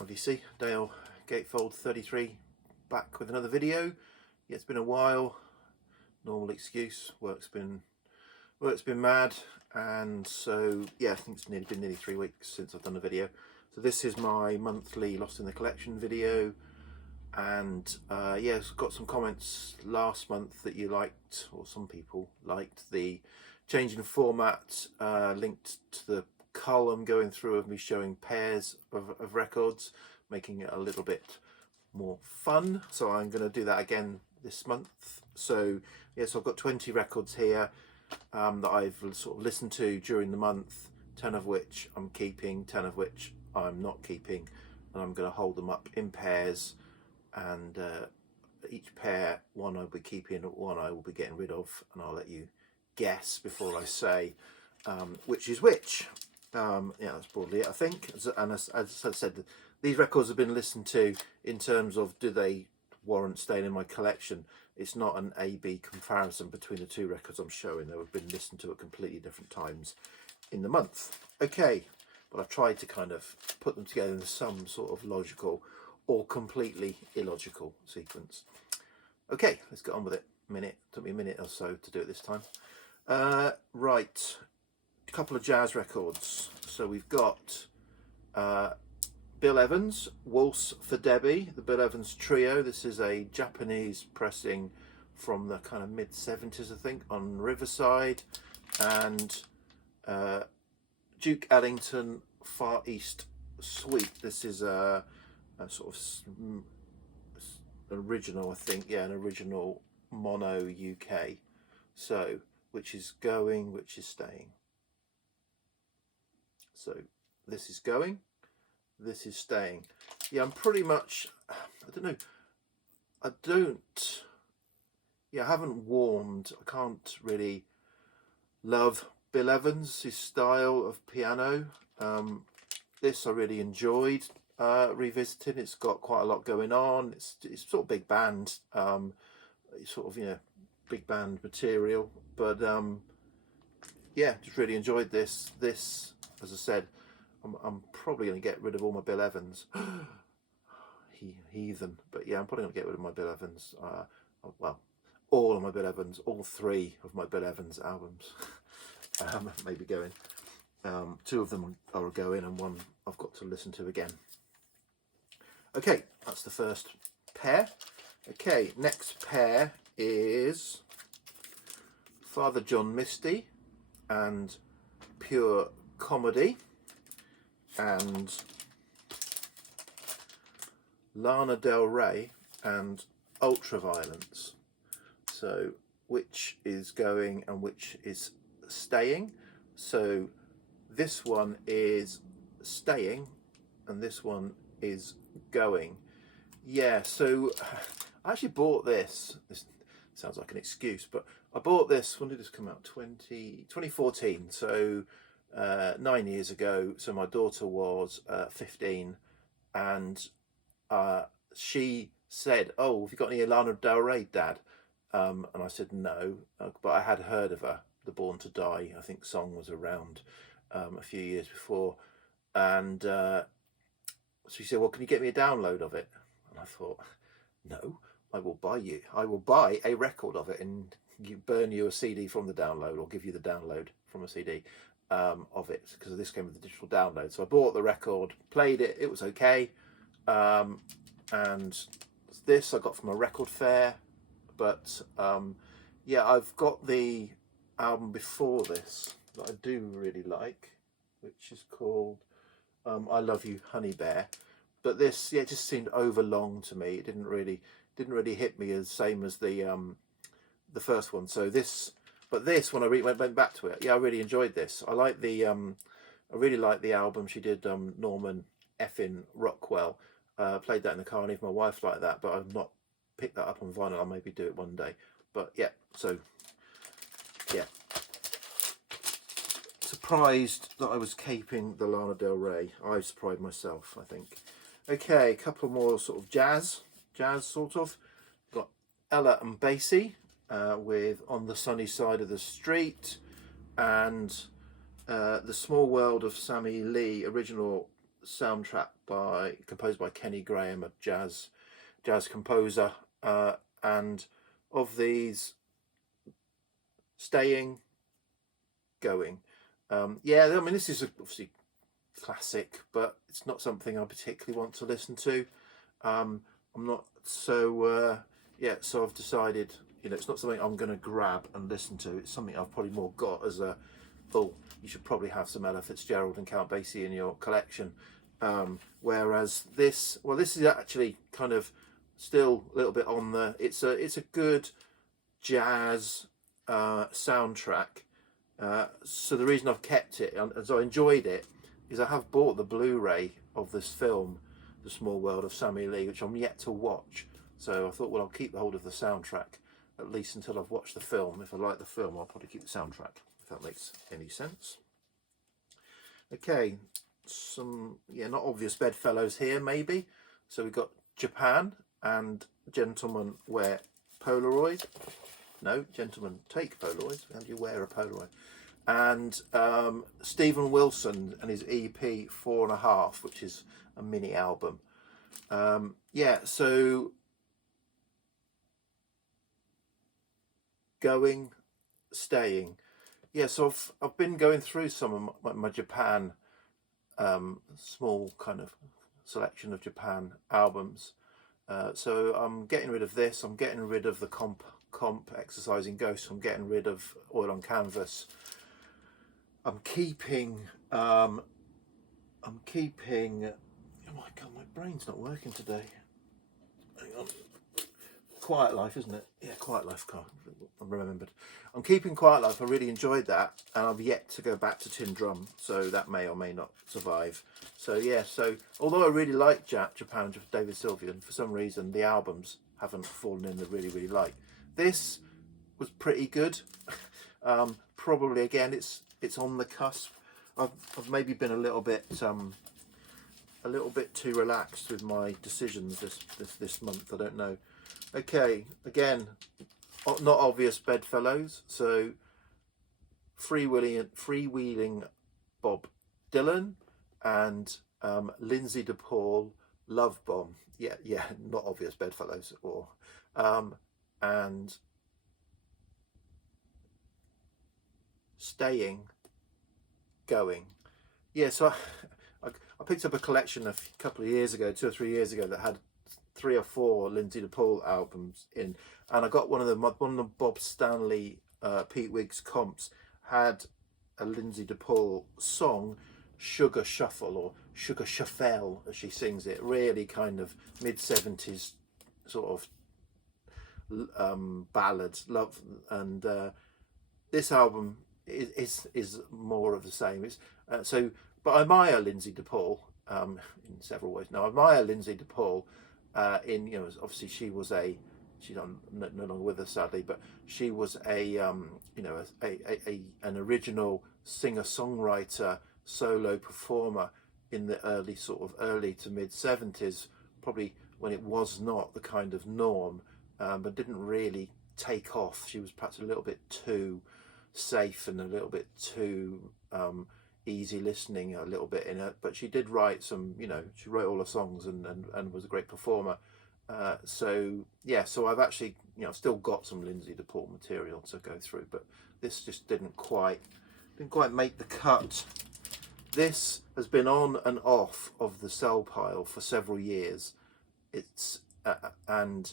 RDC, Dale Gatefold 33, back with another video. Yeah, it's been a while. Normal excuse. Work's been mad, and so yeah, I think it's been nearly 3 weeks since I've done a video. So this is my monthly Lost in the Collection video, and yeah, I've got some comments last month that you liked, or some people liked, the change in format linked to the cull I'm going through of me showing pairs of records, making it a little bit more fun. So I'm going to do that again this month. So yes, I've got 20 records here that I've sort of listened to during the month, 10 of which I'm keeping, 10 of which I'm not keeping, and I'm going to hold them up in pairs, and each pair, one I'll be keeping, one I will be getting rid of, and I'll let you guess before I say which is which. Yeah, that's broadly it, I think. And as I said, these records have been listened to in terms of do they warrant staying in my collection. It's not an A-B comparison between the two records I'm showing. They have been listened to at completely different times in the month. Okay, but I've tried to kind of put them together in some sort of logical or completely illogical sequence. Okay, let's get on with it. Took me a minute or so to do it this time. Right, a couple of jazz records. So we've got Bill Evans, Waltz for Debbie, the Bill Evans Trio. This is a Japanese pressing from the kind of mid-70s, I think, on Riverside. And Duke Ellington Far East Suite. This is a sort of original, I think, yeah, an original mono UK. So, which is going, which is staying. So this is going, this is staying. Yeah, I'm pretty much, I haven't warmed, I can't really love Bill Evans, his style of piano. This I really enjoyed revisiting. It's got quite a lot going on. It's sort of big band, sort of, you know, big band material. But yeah, just really enjoyed this. This, as I said, I'm probably going to get rid of all my Bill Evans. Heathen. But yeah, I'm probably going to get rid of my Bill Evans. Well, all of my Bill Evans, all 3 of my Bill Evans albums. Maybe going. 2 of them are going, and 1 I've got to listen to again. Okay, that's the first pair. Okay, next pair is Father John Misty and Pure Comedy, and Lana Del Rey and Ultraviolence. So which is going and which is staying? So this one is staying and this one is going. Yeah, so I actually bought this sounds like an excuse, but I bought this, when did this come out? 2014, so 9 years ago. So my daughter was 15, and she said, "Oh, have you got any Lana Del Rey, Dad?" And I said no, but I had heard of her. The Born to Die, I think, song was around a few years before, and so she said, "Well, can you get me a download of it?" And I thought, no, I will buy a record of it, and burn you a CD from the download, or give you the download from a CD of it, because this came with the digital download. So I bought the record, played it, it was okay, and this I got from a record fair. But yeah, I've got the album before this that I do really like, which is called I Love You, Honey Bear. But this, yeah, it just seemed over long to me. It didn't really hit me as same as the first one. So this, but this, when I went back to it, yeah, I really enjoyed this. I like the I really like the album she did, Norman effing Rockwell. Played that in the car, and even my wife liked that, but I've not picked that up on vinyl. I'll maybe do it one day. But yeah, so yeah, surprised that I was keeping the Lana Del Rey. I surprised myself, I think. Okay, a couple more sort of jazz sort of. Got Ella and Basie with On the Sunny Side of the Street, and The Small World of Sammy Lee, original soundtrack composed by Kenny Graham, a jazz composer, and of these, Staying, Going. Yeah, I mean, this is obviously classic, but it's not something I particularly want to listen to. I'm not so yeah, so I've decided, it's not something I'm going to grab and listen to. It's something I've probably more got as a, oh, you should probably have some Ella Fitzgerald and Count Basie in your collection. Whereas this, well, this is actually kind of still a little bit on the, it's a good jazz soundtrack. So the reason I've kept it, and so I enjoyed it, is I have bought the Blu-ray of this film, The Small World of Sammy Lee, which I'm yet to watch. So I thought, well, I'll keep hold of the soundtrack at least until I've watched the film. If I like the film, I'll probably keep the soundtrack, if that makes any sense. Okay, some, yeah, not obvious bedfellows here, maybe. So we've got Japan and Gentlemen Wear Polaroid. No, Gentlemen Take Polaroids. How do you wear a Polaroid? And Stephen Wilson and his EP 4.5, which is a mini album. Yeah, so Going, Staying. Yeah, so I've been going through some of my Japan, small kind of selection of Japan albums. So I'm getting rid of this. I'm getting rid of the comp Exercising Ghosts. I'm getting rid of Oil on Canvas. I'm keeping oh my god, my brain's not working today. Hang on. Quiet Life, isn't it? Yeah, Quiet Life. I remembered. I'm keeping Quiet Life. I really enjoyed that, and I've yet to go back to Tin Drum, so that may or may not survive. So yeah, so although I really like Japan, David Sylvian, for some reason the albums haven't fallen in that I really like. This was pretty good. Probably again, it's on the cusp. I've maybe been a little bit too relaxed with my decisions this month. I don't know. Okay, again, not obvious bedfellows. So freewheeling Bob Dylan and Lindsay De Paul, Love Bomb. Yeah, not obvious bedfellows. Or and Staying, Going. Yeah, so I picked up a collection a couple of years ago, 2 or 3 years ago, that had 3 or 4 Lindsay De Paul albums in, and I got one of the Bob Stanley Pete Wiggs comps had a Lindsay De Paul song, Sugar Shuffle, or Sugar Shuffle as she sings it, really kind of mid-70s sort of ballads, love, and this album is more of the same. It's but I admire Lindsay De Paul in several ways. Now I admire Lindsay De Paul in, obviously she's no longer with us sadly, but she was an original singer-songwriter, solo performer in the early to mid 70s, probably when it was not the kind of norm, but didn't really take off. She was perhaps a little bit too safe and a little bit too easy listening a little bit in it, but she did write some, she wrote all her songs and was a great performer. So yeah, so I've actually, still got some Lindsay De Paul material to go through, but this just didn't quite make the cut. This has been on and off of the sell pile for several years. It's and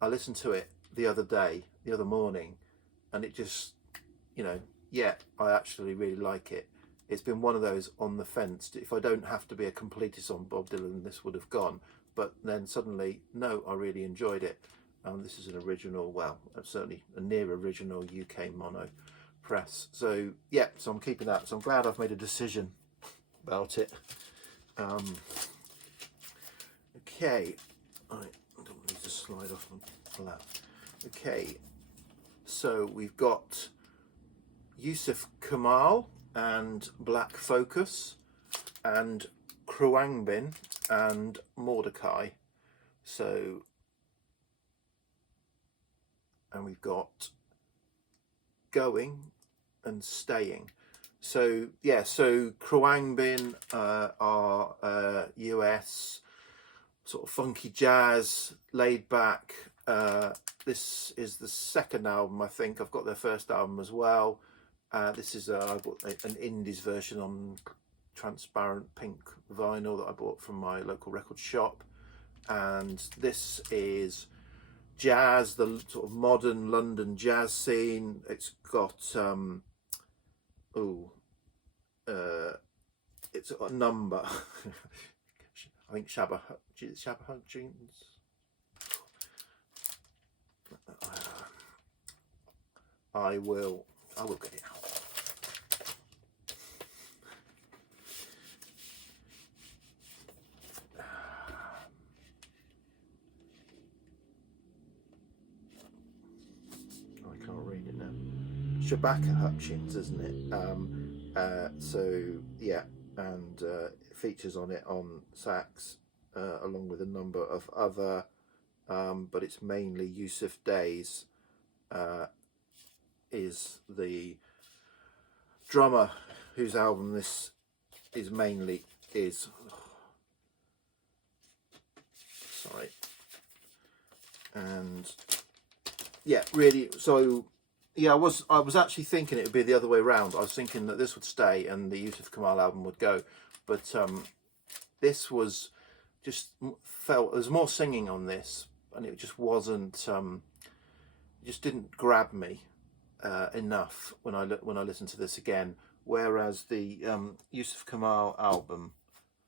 I listened to it the other morning, and it just, yeah, I actually really like it. It's been one of those on the fence. If I don't have to be a completist on Bob Dylan, this would have gone. But then suddenly, no, I really enjoyed it. This is an original, well, certainly a near original UK mono press. So yeah, so I'm keeping that. So I'm glad I've made a decision about it. Okay, I don't need to slide off and that. Okay, so we've got Yusuf Kamal and Black Focus and Kruangbin and Mordecai. So, and we've got Going and Staying. so yeah, so Khruangbin are US sort of funky jazz, laid back. This is the second album, I think. I've got their first album as well. This is I bought an indies version on transparent pink vinyl that I bought from my local record shop, and this is jazz, the sort of modern London jazz scene. It's got it's got a number. I think Shabba Hutchins. I will get it out. I can't read it now. Shabaka Hutchins, isn't it? So yeah, and it features on it on sax, along with a number of other, but it's mainly Yusuf Days is the drummer whose album this is mainly is. Sorry. And yeah, really, so yeah, I was actually thinking it would be the other way around. I was thinking that this would stay and the Yusuf Kamal album would go, but this was just felt there's more singing on this, and it just wasn't it just didn't grab me enough when I listened to this again. Whereas the Yusuf Kamal album,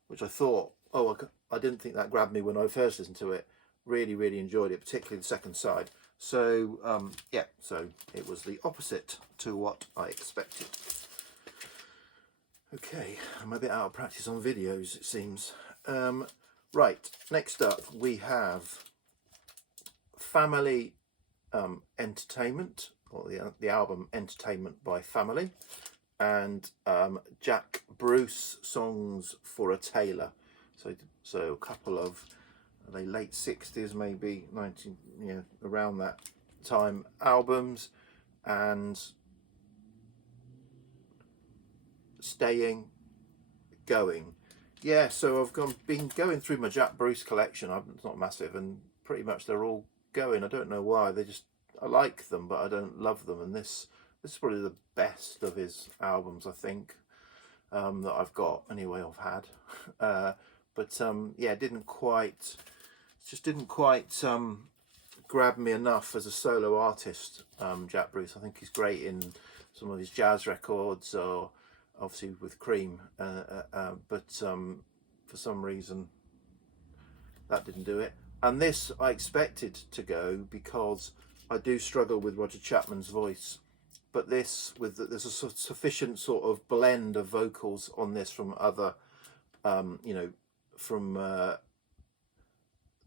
which I thought, I didn't think that grabbed me when I first listened to it. Really enjoyed it, particularly the second side. So yeah, so it was the opposite to what I expected. Okay, I'm a bit out of practice on videos, it seems. Right, next up we have Family Entertainment, or the album Entertainment by Family, and Jack Bruce, Songs for a Tailor. So a couple of the late 60s, maybe 19, around that time albums, and Staying, Going. Yeah, so I've been going through my Jack Bruce collection. It's not massive, and pretty much they're all going. I don't know why. I like them, but I don't love them. And this is probably the best of his albums, I think, that I've got. Anyway, I've had. But yeah, it didn't quite grab me enough as a solo artist. Jack Bruce, I think he's great in some of his jazz records, or obviously with Cream, but for some reason that didn't do it. And this I expected to go, because I do struggle with Roger Chapman's voice, but this, there's a sufficient sort of blend of vocals on this from other, from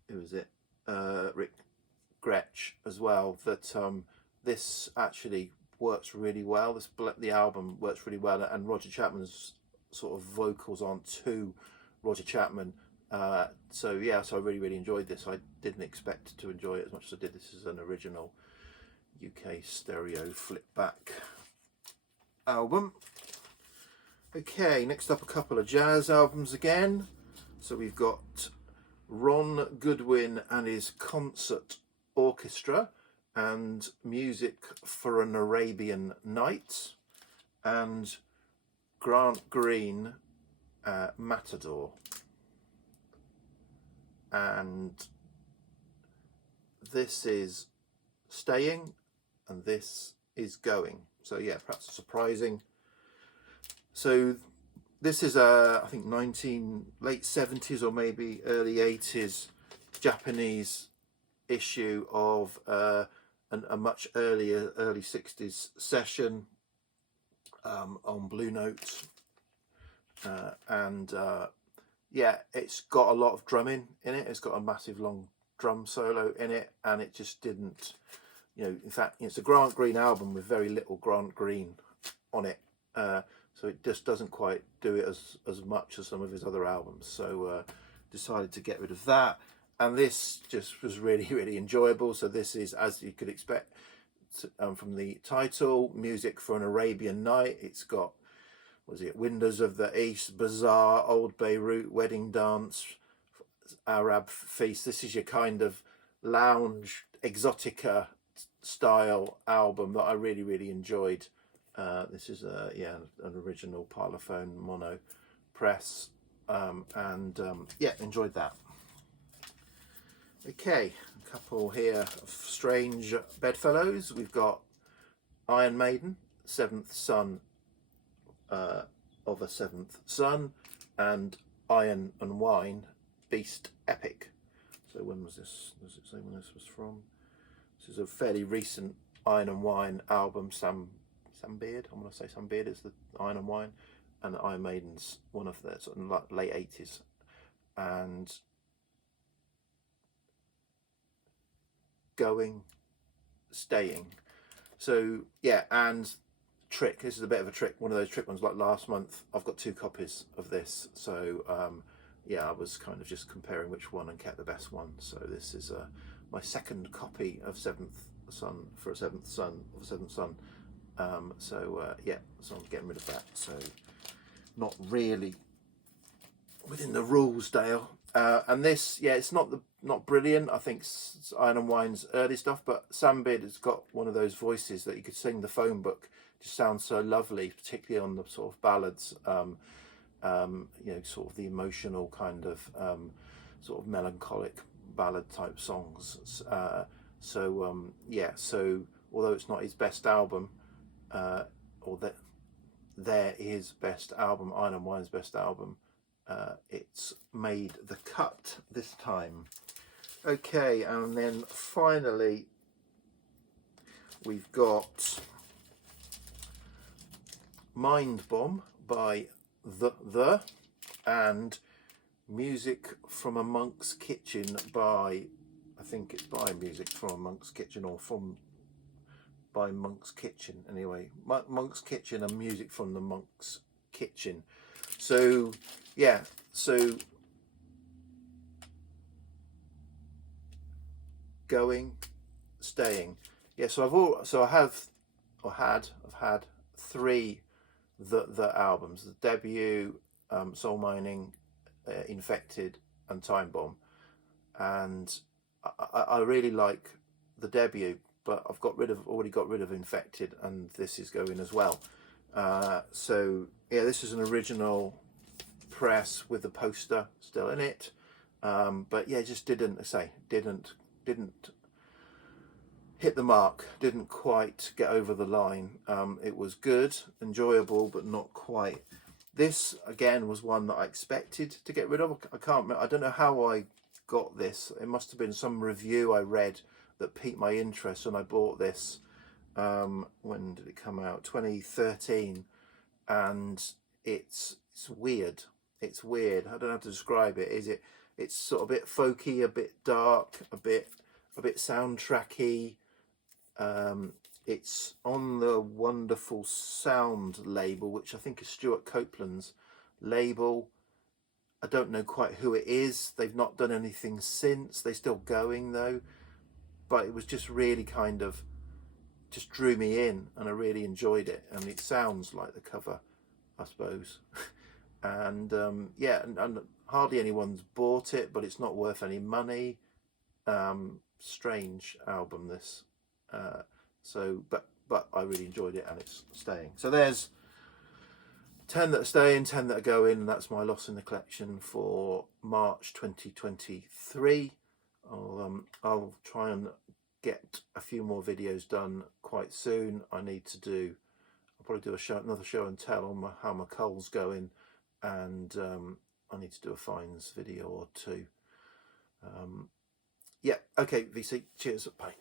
who is it, Rick Gretsch as well, that this actually works really well. The album works really well, and Roger Chapman's sort of vocals aren't too Roger Chapman. So yeah, so I really enjoyed this. I didn't expect to enjoy it as much as I did. This is an original UK stereo flip back album. Okay, next up a couple of jazz albums again. So we've got Ron Goodwin and his Concert Orchestra, and Music for an Arabian Night, and Grant Green, Matador. And this is Staying, and this is Going. So yeah, perhaps surprising. So this is I think late 70s or maybe early 80s Japanese issue of a much earlier, early 60s session on Blue Note, and yeah, it's got a lot of drumming in it. It's got a massive long drum solo in it, and it just didn't, in fact, it's a Grant Green album with very little Grant Green on it, so it just doesn't quite do it as much as some of his other albums. So decided to get rid of that. And this just was really enjoyable. So this is, as you could expect from the title, Music for an Arabian Night. It's got was it Windows of the East, Bazaar, Old Beirut, Wedding Dance, Arab Feast. This is your kind of lounge exotica style album that I really enjoyed. This is yeah, an original Parlophone mono press, and yeah, enjoyed that. Okay, a couple here of strange bedfellows. We've got Iron Maiden, Seventh Son of a Seventh Son, and Iron and Wine, Beast Epic. So when was this? Does it say when this was from? This is a fairly recent Iron and Wine album. Sam Beard, I'm going to say Sam Beard is the Iron and Wine, and Iron Maiden's one of the sort of late 80s. And Going, Staying. So yeah, and Trick. This is a bit of a trick, one of those trick ones like last month. I've got 2 copies of this, so yeah, I was kind of just comparing which one and kept the best one. So this is my second copy of Seventh Son for a Seventh Son of a Seventh Son. So yeah, so I'm getting rid of that. So not really within the rules, Dale. And this, yeah, it's not brilliant. I think it's Iron and Wine's early stuff, but Sam Beard has got one of those voices that you could sing the phone book. It just sounds so lovely, particularly on the sort of ballads. You know, sort of the emotional kind of sort of melancholic ballad type songs. Yeah, so although it's not his best album, or that they're his best album, Iron and Wine's best album, it's made the cut this time. Okay, and then finally we've got Mind Bomb by the and Music from a Monk's Kitchen by, I think it's by Music from a Monk's Kitchen, or by Monk's Kitchen anyway. Monk's Kitchen and Music from the Monk's Kitchen. So yeah, so Going, Staying. Yeah, so I've had 3 the albums: the debut, Soul Mining, Infected, and Time Bomb. And I really like the debut, but I've already got rid of Infected, and this is going as well. So yeah, this is an original press with the poster still in it, but yeah, just didn't hit the mark, didn't quite get over the line. It was good, enjoyable, but not quite. This again was one that I expected to get rid of. I can't remember, I don't know how I got this. It must have been some review I read that piqued my interest, and I bought this. When did it come out? 2013. And it's weird. It's weird. I don't know how to describe it. It's sort of a bit folky, a bit dark, a bit soundtracky. It's on the Wonderful Sound label, which I think is Stuart Copeland's label. I don't know quite who it is. They've not done anything since. They're still going though. But it was just really kind of just drew me in, and I really enjoyed it. I mean, it sounds like the cover, I suppose. And yeah, and hardly anyone's bought it, but it's not worth any money. Strange album this. So but I really enjoyed it, and it's staying. So there's 10 that are staying, 10 that are going, and that's my loss in the collection for March 2023. I'll try and get a few more videos done quite soon. I'll probably do another show and tell on how my cull's going, and I need to do a finds video or 2. Yeah, okay, VC, cheers, bye.